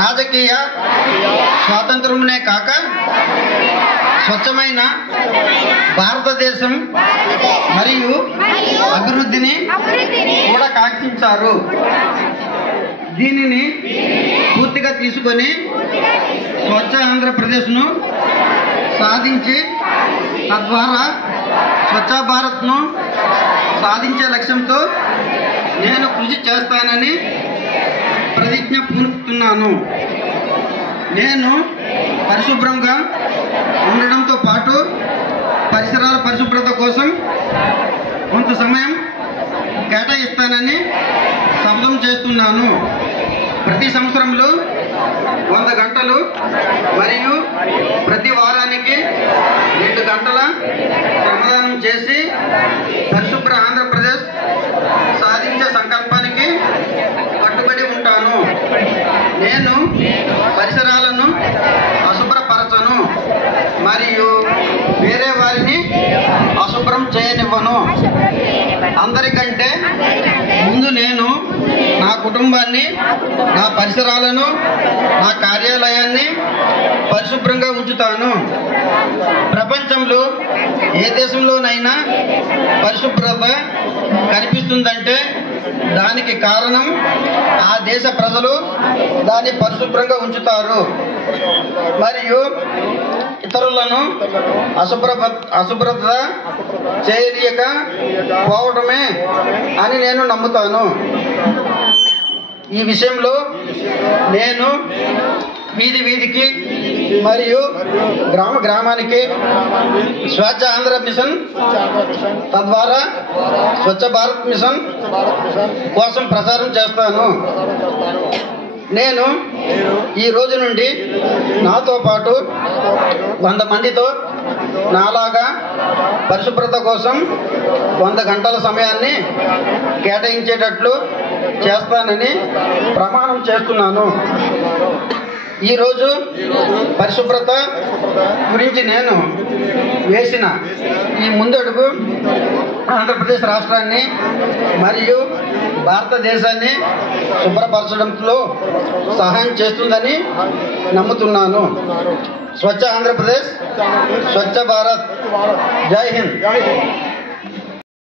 రాజకీయ స్వాతంత్రమునే కాక స్వచ్ఛమైన భారతదేశం మరియు అభివృద్ధిని కూడా కాంక్షించారు. దీనిని పూర్తిగా తీసుకొని స్వచ్ఛ ఆంధ్రప్రదేశ్ను సాధించి తద్వారా స్వచ్ఛ భారత్ను సాధించే లక్ష్యంతో నేను కృషి చేస్తానని ప్రతిజ్ఞ పూనుతున్నాను. నేను పరిశుభ్రంగా ఉండడంతో పాటు పరిసరాల పరిశుభ్రత కోసం కొంత సమయం కేటాయిస్తానని శపథం చేస్తున్నాను. ప్రతి సంవత్సరంలో 100 గంటలు మరియు ప్రతి వారానికి 2 గంటల శ్రమదానం చేసి పరిశుభ్ర ఆంధ్రప్రదేశ్ సాధించే సంకల్పానికి కట్టుబడి ఉంటాను. నేను పరిసరాలను అశుభ్రపరచను మరియు వేరే వారిని అశుభ్రం చేయనివ్వను. అందరికంటే ముందు నేను నా కుటుంబాన్ని, నా పరిసరాలను, నా కార్యాలయాన్ని పరిశుభ్రంగా ఉంచుతాను. ప్రపంచంలో ఏ దేశంలోనైనా పరిశుభ్రత కనిపిస్తుందంటే దానికి కారణం ఆ దేశ ప్రజలు దాన్ని పరిశుభ్రంగా ఉంచుతారు మరియు ఇతరులను అశుభ్రత చేయక పోవడమే అని నేను నమ్ముతాను. ఈ విషయంలో నేను వీధి వీధికి మరియు గ్రామానికి స్వచ్ఛ ఆంధ్ర మిషన్ తద్వారా స్వచ్ఛ భారత్ మిషన్ కోసం ప్రచారం చేస్తాను. నేను ఈ రోజు నుండి నాతో పాటు 100 మందితో నాలాగా పరిశుభ్రత కోసం 100 గంటల సమయాన్ని కేటాయించేటట్లు చేస్తానని ప్రమాణం చేస్తున్నాను. ఈరోజు పరిశుభ్రత గురించి నేను వేసిన ఈ ముందడుగు ఆంధ్రప్రదేశ్ రాష్ట్రాన్ని మరియు భారతదేశాన్ని శుభ్రపరచడంలో సహాయం చేస్తుందని నమ్ముతున్నాను. స్వచ్ఛ ఆంధ్రప్రదేశ్, స్వచ్ఛ భారత్. జై హింద్.